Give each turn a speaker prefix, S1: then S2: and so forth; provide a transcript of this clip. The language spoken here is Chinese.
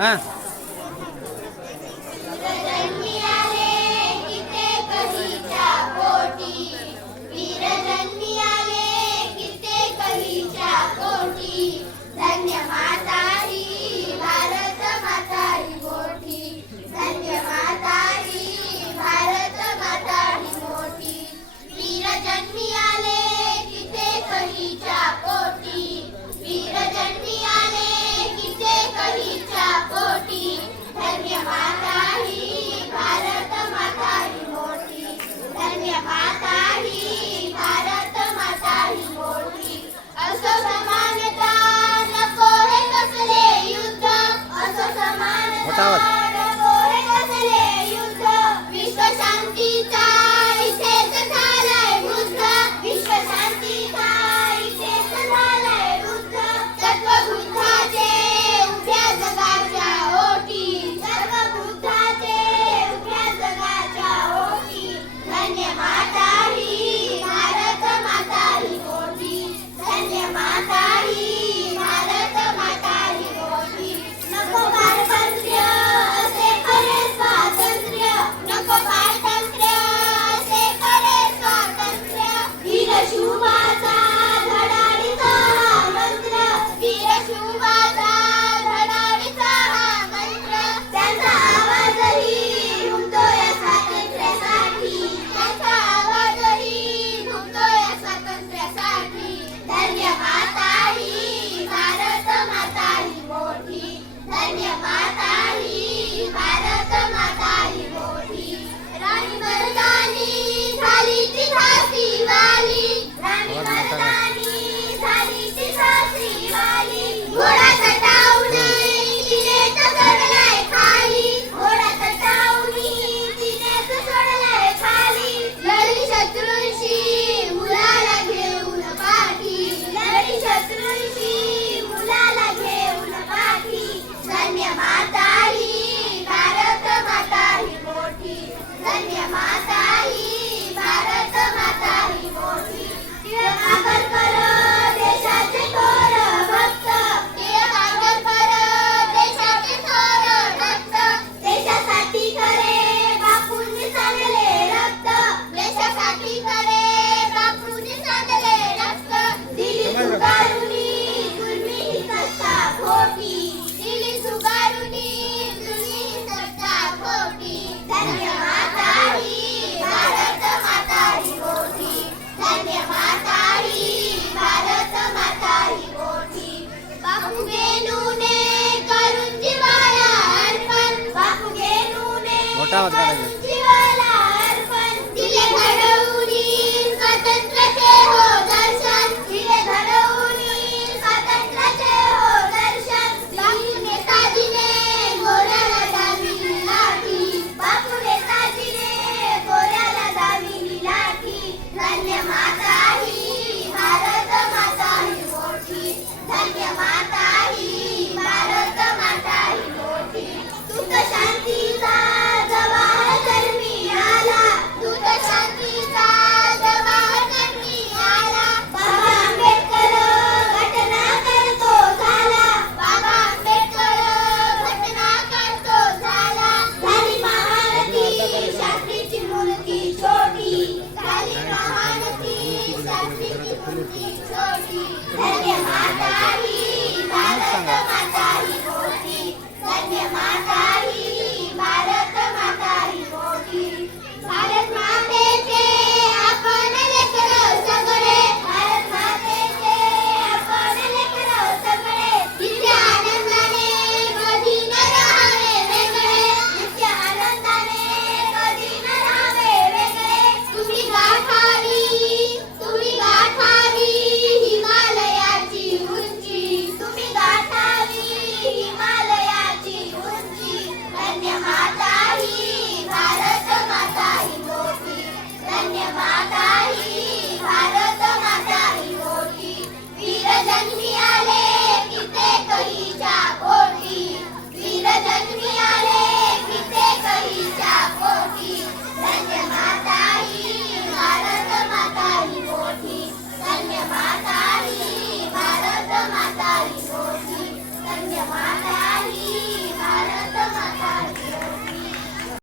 S1: 嗯、huh? 当了，可以。